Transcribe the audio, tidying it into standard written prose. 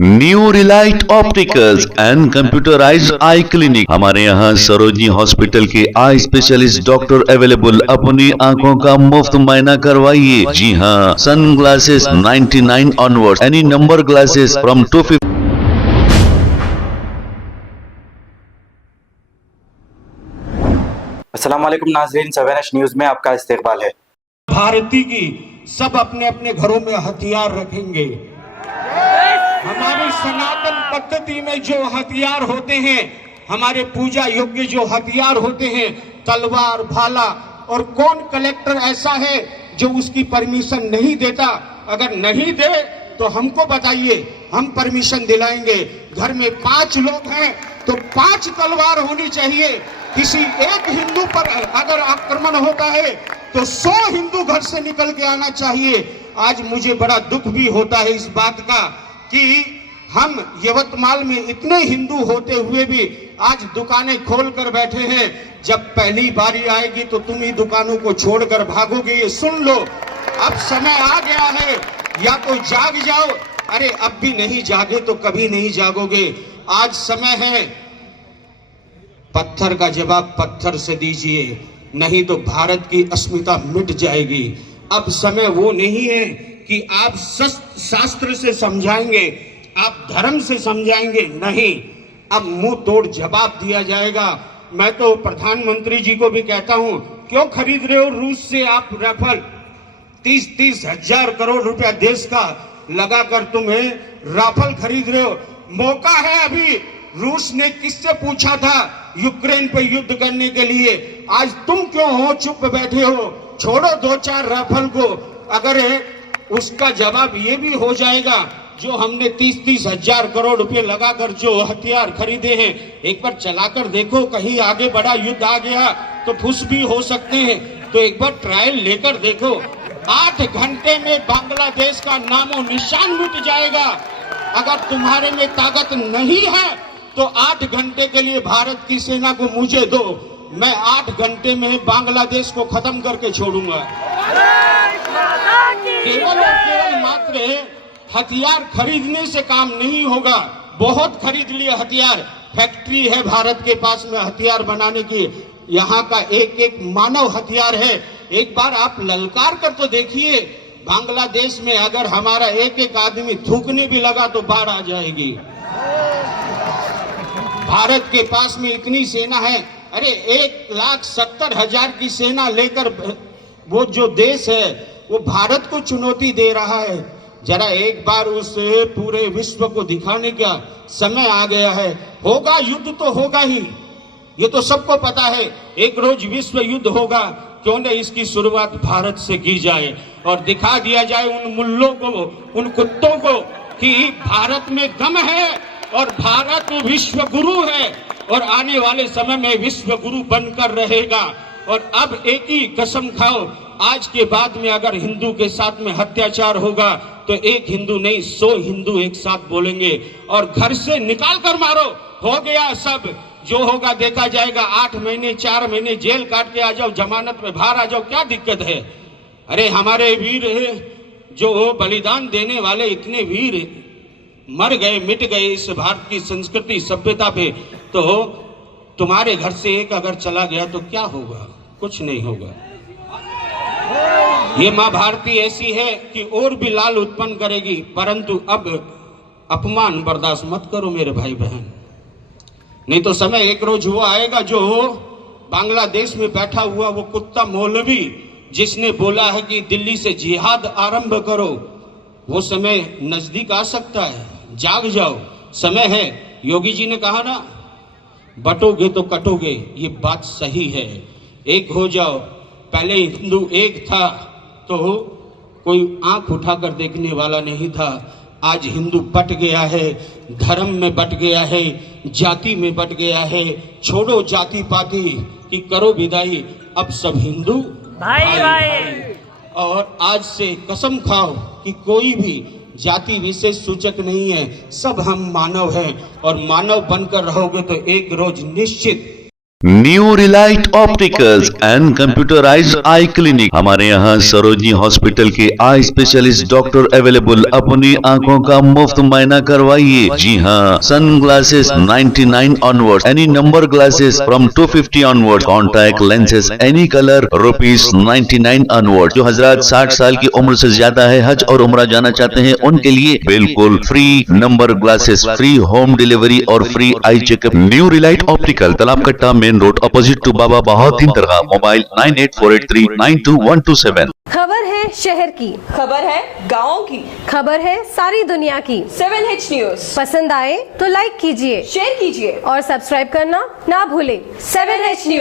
New Relight opticals and computerised I clinic. हमारे यहाँ Sarojini hospital के आई स्पेशलिस्ट डॉक्टर अवेलेबल। अपनी आंखों का मुफ्त मायना करवाइए। जी हाँ, sun glasses 99 onward, any number glasses from 250। अस्सलाम वालेकुम नाज़रीन, सवेरा न्यूज में आपका इस्तकबाल है। भारती की सब अपने अपने घरों में हथियार रखेंगे। हमारी सनातन पद्धति में जो हथियार होते हैं, हमारे पूजा योग्य जो हथियार होते हैं, तलवार, भाला, और कौन कलेक्टर ऐसा है जो उसकी परमिशन नहीं देता? अगर नहीं दे तो हमको बताइए, हम परमिशन दिलाएंगे। घर में 5 लोग हैं तो 5 तलवार होनी चाहिए। किसी एक हिंदू पर अगर आक्रमण होता है तो 100 हिंदू घर से निकल के आना चाहिए। आज मुझे बड़ा दुख भी होता है इस बात का कि हम यवतमाल में इतने हिंदू होते हुए भी आज दुकानें खोल कर बैठे हैं। जब पहली बारी आएगी तो तुम ही दुकानों को छोड़कर भागोगे, ये सुन लो। अब समय आ गया है, या तो जाग जाओ। अरे अब भी नहीं जागे तो कभी नहीं जागोगे। आज समय है, पत्थर का जवाब पत्थर से दीजिए, नहीं तो भारत की अस्मिता मिट जाएगी। अब समय वो नहीं है कि आप शास्त्र से समझाएंगे, आप धर्म से समझाएंगे, नहीं, अब मुंह तोड़ जवाब दिया जाएगा। मैं तो प्रधानमंत्री जी को भी कहता हूं, क्यों खरीद रहे हो रूस से आप राफेल? 30-30 हजार करोड़ रुपया देश का लगाकर तुम्हें राफेल खरीद रहे हो। मौका है अभी। रूस ने किससे पूछा था यूक्रेन पे युद्ध करने के लिए? आज तुम क्यों हो चुप बैठे हो? छोड़ो 2-4 राफेल को। अगर उसका जवाब ये भी हो जाएगा, जो हमने 30-30 हजार करोड़ रुपए लगाकर जो हथियार खरीदे हैं, एक बार चलाकर देखो, कहीं आगे बड़ा युद्ध आ गया तो फुस भी हो सकते हैं। तो एक बार ट्रायल लेकर देखो। 8 घंटे में बांग्लादेश का नामो निशान मिट जाएगा। अगर तुम्हारे में ताकत नहीं है तो 8 घंटे के लिए भारत की सेना को मुझे दो, मैं 8 घंटे में बांग्लादेश को खत्म करके छोड़ूंगा। केवल और केवल मात्र हथियार खरीदने से काम नहीं होगा। बहुत खरीद लिए हथियार, फैक्ट्री है भारत के पास में हथियार बनाने की। यहाँ का एक एक मानव हथियार है। एक बार आप ललकार कर तो देखिए, बांग्लादेश में अगर हमारा एक एक आदमी थूकने भी लगा तो बाढ़ आ जाएगी। भारत के पास में इतनी सेना है। अरे 1,70,000 की सेना लेकर वो जो देश है वो भारत को चुनौती दे रहा है। जरा एक बार उस पूरे विश्व को दिखाने का समय आ गया है। होगा युद्ध तो होगा ही, ये तो सबको पता है। एक रोज विश्व युद्ध होगा। क्यों न इसकी शुरुआत भारत से की जाए और दिखा दिया जाए उन मुल्लों को, उन कुत्तों को कि भारत में दम है और भारत विश्व गुरु है और आने वाले समय में विश्व गुरु बनकर रहेगा। और अब एक ही कसम खाओ, आज के बाद में अगर हिंदू के साथ में अत्याचार होगा तो एक हिंदू नहीं 100 हिंदू एक साथ बोलेंगे और घर से निकाल कर मारो। हो गया सब, जो होगा देखा जाएगा। 8 महीने 4 महीने जेल काट के आ जाओ, जमानत में बाहर आ जाओ, क्या दिक्कत है? अरे हमारे वीर जो बलिदान देने वाले इतने वीर मर गए, मिट गए इस भारत की संस्कृति सभ्यता पे, तो तुम्हारे घर से एक अगर चला गया तो क्या होगा? कुछ नहीं होगा। ये माँ भारती ऐसी है कि और भी लाल उत्पन्न करेगी। परंतु अब अपमान बर्दाश्त मत करो मेरे भाई बहन, नहीं तो समय एक रोज वो आएगा जो बांग्लादेश में बैठा हुआ वो कुत्ता मौलवी जिसने बोला है कि दिल्ली से जिहाद आरंभ करो, वो समय नजदीक आ सकता है। जाग जाओ, समय है। योगी जी ने कहा ना, बटोगे तो कटोगे, ये बात सही है। एक हो जाओ। पहले हिंदू एक था तो कोई आंख उठाकर देखने वाला नहीं था। आज हिंदू बट गया है, धर्म में बट गया है, जाति में बट गया है। छोड़ो जाति पाति की करो विदाई, अब सब हिंदू भाई। और आज से कसम खाओ कि कोई भी जाति विशेष सूचक नहीं है, सब हम मानव हैं और मानव बनकर रहोगे तो एक रोज निश्चित new Relight opticals and computerised I clinic. हमारे यहाँ सरोजनी हॉस्पिटल के आई स्पेशलिस्ट डॉक्टर अवेलेबल। अपनी आंखों का मुफ्त मुआयना करवाइए। जी हाँ, sun glasses 99 onward, any number glasses from 250 onward, contact lenses any colour ₹99 onward. जो हजरात 60 साल की उम्र से ज्यादा है, हज और उम्रा जाना चाहते हैं, उनके लिए बिल्कुल free number glasses, free home delivery और free eye checkup. New Relight Optical, Talab Katta, main road, opposite to Baba Bahauddin दरगाह। मोबाइल 9848392127। खबर है शहर की, खबर है गाँव की, खबर है सारी दुनिया की। 7H न्यूज पसंद आए तो लाइक कीजिए, शेयर कीजिए और सब्सक्राइब करना ना भूलें। 7H news.